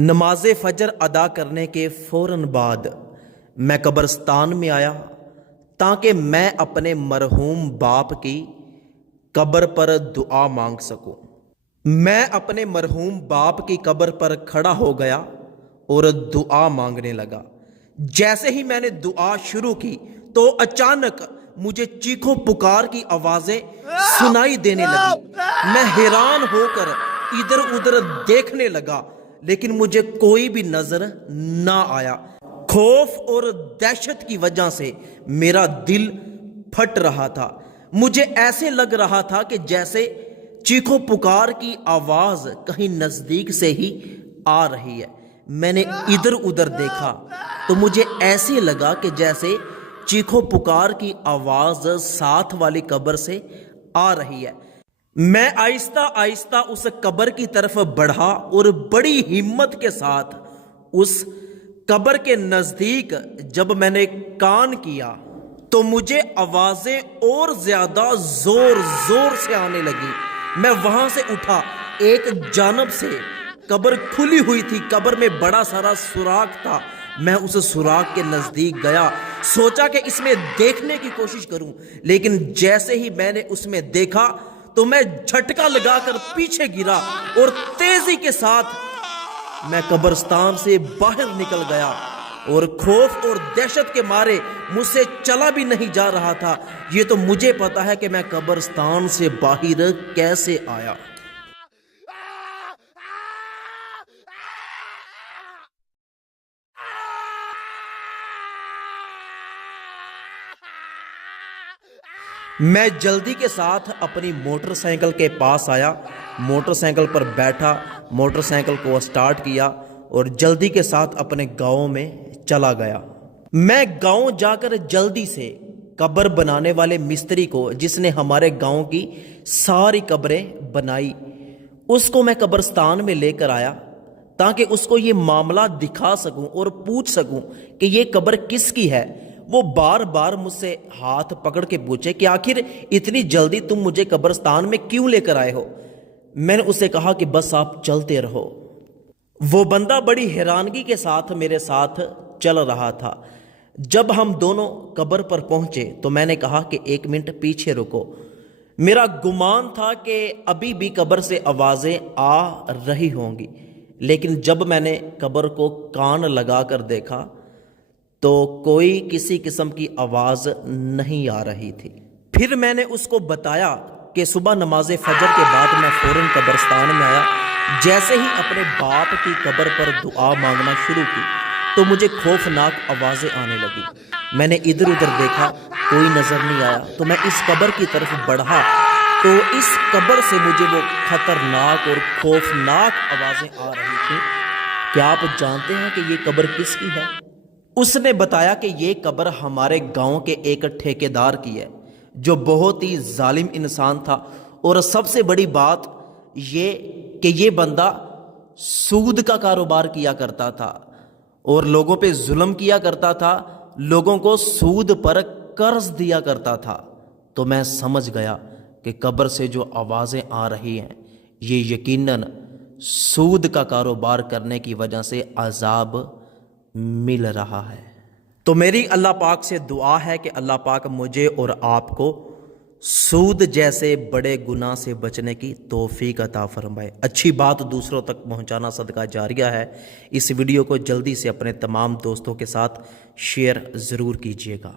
نماز فجر ادا کرنے کے فوراً بعد میں قبرستان میں آیا تاکہ میں اپنے مرحوم باپ کی قبر پر دعا مانگ سکوں۔ میں اپنے مرحوم باپ کی قبر پر کھڑا ہو گیا اور دعا مانگنے لگا۔ جیسے ہی میں نے دعا شروع کی تو اچانک مجھے چیخو پکار کی آوازیں سنائی دینے لگی۔ میں حیران ہو کر ادھر ادھر دیکھنے لگا لیکن مجھے کوئی بھی نظر نہ آیا۔ خوف اور دہشت کی وجہ سے میرا دل پھٹ رہا تھا۔ مجھے ایسے لگ رہا تھا کہ جیسے چیخو پکار کی آواز کہیں نزدیک سے ہی آ رہی ہے۔ میں نے ادھر ادھر دیکھا تو مجھے ایسے لگا کہ جیسے چیخو پکار کی آواز ساتھ والی قبر سے آ رہی ہے۔ میں آہستہ آہستہ اس قبر کی طرف بڑھا اور بڑی ہمت کے ساتھ اس قبر کے نزدیک جب میں نے کان کیا تو مجھے آوازیں اور زیادہ زور زور سے آنے لگی۔ میں وہاں سے اٹھا، ایک جانب سے قبر کھلی ہوئی تھی، قبر میں بڑا سارا سوراخ تھا۔ میں اس سوراخ کے نزدیک گیا، سوچا کہ اس میں دیکھنے کی کوشش کروں، لیکن جیسے ہی میں نے اس میں دیکھا تو میں جھٹکا لگا کر پیچھے گرا اور تیزی کے ساتھ میں قبرستان سے باہر نکل گیا اور خوف اور دہشت کے مارے مجھ سے چلا بھی نہیں جا رہا تھا۔ یہ تو مجھے پتا ہے کہ میں قبرستان سے باہر کیسے آیا۔ میں جلدی کے ساتھ اپنی موٹر سائیکل کے پاس آیا، موٹر سائیکل پر بیٹھا، موٹر سائیکل کو سٹارٹ کیا اور جلدی کے ساتھ اپنے گاؤں میں چلا گیا۔ میں گاؤں جا کر جلدی سے قبر بنانے والے مستری کو، جس نے ہمارے گاؤں کی ساری قبریں بنائی، اس کو میں قبرستان میں لے کر آیا تاکہ اس کو یہ معاملہ دکھا سکوں اور پوچھ سکوں کہ یہ قبر کس کی ہے۔ وہ بار بار مجھ سے ہاتھ پکڑ کے پوچھے کہ آخر اتنی جلدی تم مجھے قبرستان میں کیوں لے کر آئے ہو؟ میں نے اسے کہا کہ بس آپ چلتے رہو۔ وہ بندہ بڑی حیرانگی کے ساتھ میرے ساتھ چل رہا تھا۔ جب ہم دونوں قبر پر پہنچے تو میں نے کہا کہ 1 منٹ پیچھے رکو۔ میرا گمان تھا کہ ابھی بھی قبر سے آوازیں آ رہی ہوں گی، لیکن جب میں نے قبر کو کان لگا کر دیکھا تو کوئی کسی قسم کی آواز نہیں آ رہی تھی۔ پھر میں نے اس کو بتایا کہ صبح نماز فجر کے بعد میں فوراً قبرستان میں آیا۔ جیسے ہی اپنے باپ کی قبر پر دعا مانگنا شروع کی تو مجھے خوفناک آوازیں آنے لگی۔ میں نے ادھر ادھر دیکھا، کوئی نظر نہیں آیا تو میں اس قبر کی طرف بڑھا تو اس قبر سے مجھے وہ خطرناک اور خوفناک آوازیں آ رہی تھیں۔ کیا آپ جانتے ہیں کہ یہ قبر کس کی ہے؟ اس نے بتایا کہ یہ قبر ہمارے گاؤں کے ایک ٹھیکیدار کی ہے جو بہت ہی ظالم انسان تھا، اور سب سے بڑی بات یہ کہ یہ بندہ سود کا کاروبار کیا کرتا تھا اور لوگوں پہ ظلم کیا کرتا تھا، لوگوں کو سود پر قرض دیا کرتا تھا۔ تو میں سمجھ گیا کہ قبر سے جو آوازیں آ رہی ہیں یہ یقیناً سود کا کاروبار کرنے کی وجہ سے عذاب مل رہا ہے۔ تو میری اللہ پاک سے دعا ہے کہ اللہ پاک مجھے اور آپ کو سود جیسے بڑے گناہ سے بچنے کی توفیق عطا فرمائے۔ اچھی بات دوسروں تک پہنچانا صدقہ جاریہ ہے۔ اس ویڈیو کو جلدی سے اپنے تمام دوستوں کے ساتھ شیئر ضرور کیجیے گا۔